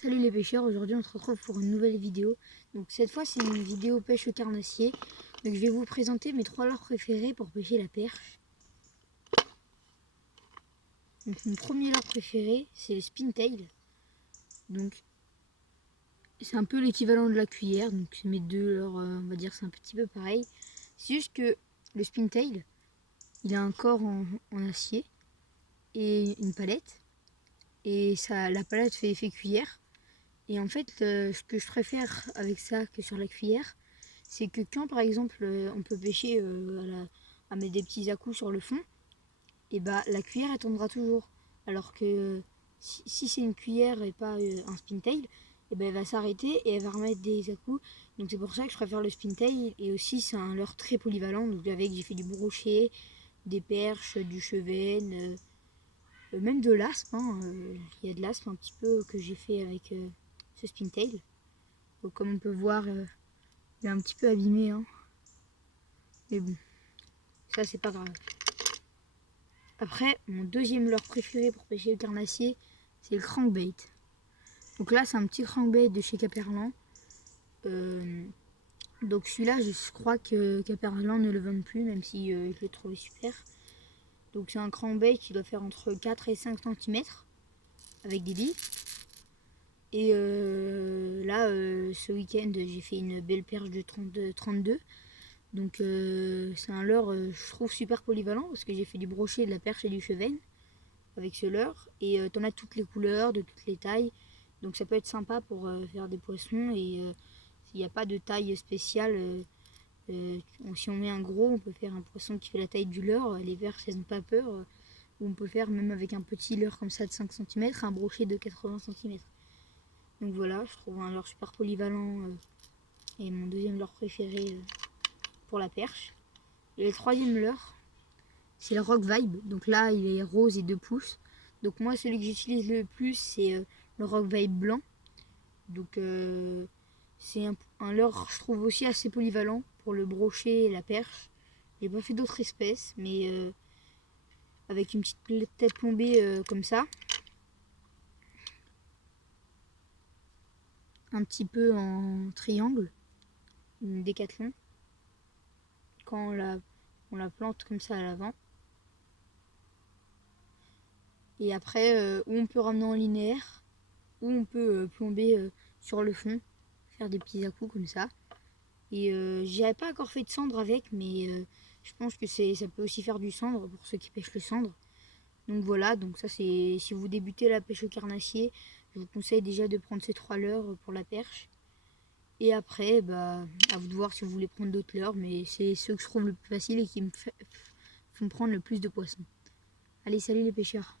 Salut les pêcheurs, aujourd'hui on se retrouve pour une nouvelle vidéo. Donc cette fois c'est une vidéo pêche au carnassier. Donc je vais vous présenter mes 3 leurres préférés pour pêcher la perche. Donc mon premier leurre préféré c'est le Spintail. Donc c'est un peu l'équivalent de la cuillère. Donc c'est mes deux leurres, on va dire c'est un petit peu pareil. C'est juste que le Spintail il a un corps en acier et une palette. Et ça, la palette fait effet cuillère. Et en fait, ce que je préfère avec ça que sur la cuillère, c'est que quand par exemple on peut pêcher à mettre des petits à-coups sur le fond, et bah la cuillère elle tombera toujours. Alors que si c'est une cuillère et pas un spintail, et ben elle va s'arrêter et elle va remettre des à-coups. Donc c'est pour ça que je préfère le spintail. Et aussi c'est un leurre très polyvalent. Donc avec j'ai fait du brochet, des perches, du chevenne, même de l'aspe. Il y a de l'aspe un petit peu que j'ai fait avec ce spintail. Donc comme on peut voir, il est un petit peu abîmé. Mais bon, ça c'est pas grave. Après, mon deuxième leurre préféré pour pêcher le carnassier, c'est le crankbait. Donc là, c'est un petit crankbait de chez Caperlan. Donc celui-là, je crois que Caperlan ne le vend plus, même si je l'ai trouvé super. Donc c'est un crankbait qui doit faire entre 4 et 5 cm avec des billes. Et là, ce week-end, j'ai fait une belle perche de 32. Donc c'est un leurre, je trouve super polyvalent parce que j'ai fait du brochet, de la perche et du chevenne avec ce leurre. Et t'en as toutes les couleurs, de toutes les tailles. Donc ça peut être sympa pour faire des poissons. Et s'il n'y a pas de taille spéciale, si on met un gros, on peut faire un poisson qui fait la taille du leurre. Les verres, elles n'ont pas peur. Ou on peut faire même avec un petit leurre comme ça de 5 cm, un brochet de 80 cm. Donc voilà, je trouve un leurre super polyvalent et mon deuxième leurre préféré pour la perche. Et le troisième leurre, c'est le Rock Vibe. Donc là, il est rose et 2 pouces. Donc moi, celui que j'utilise le plus, c'est le Rock Vibe blanc. Donc c'est un leurre, je trouve aussi assez polyvalent pour le brochet et la perche. J'ai pas fait d'autres espèces, mais avec une petite tête plombée comme ça. Un petit peu en triangle, une décathlon. Quand on la plante comme ça à l'avant. Et après, où on peut ramener en linéaire, ou on peut plomber sur le fond, faire des petits à-coups comme ça. Et j'avais pas encore fait de cendre avec, mais je pense que ça peut aussi faire du cendre pour ceux qui pêchent le cendre. Donc voilà, donc ça c'est si vous débutez la pêche au carnassier, je vous conseille déjà de prendre ces 3 leurres pour la perche. Et après, bah, à vous de voir si vous voulez prendre d'autres leurres, mais c'est ceux que je trouve le plus facile et qui me font prendre le plus de poissons. Allez, salut les pêcheurs!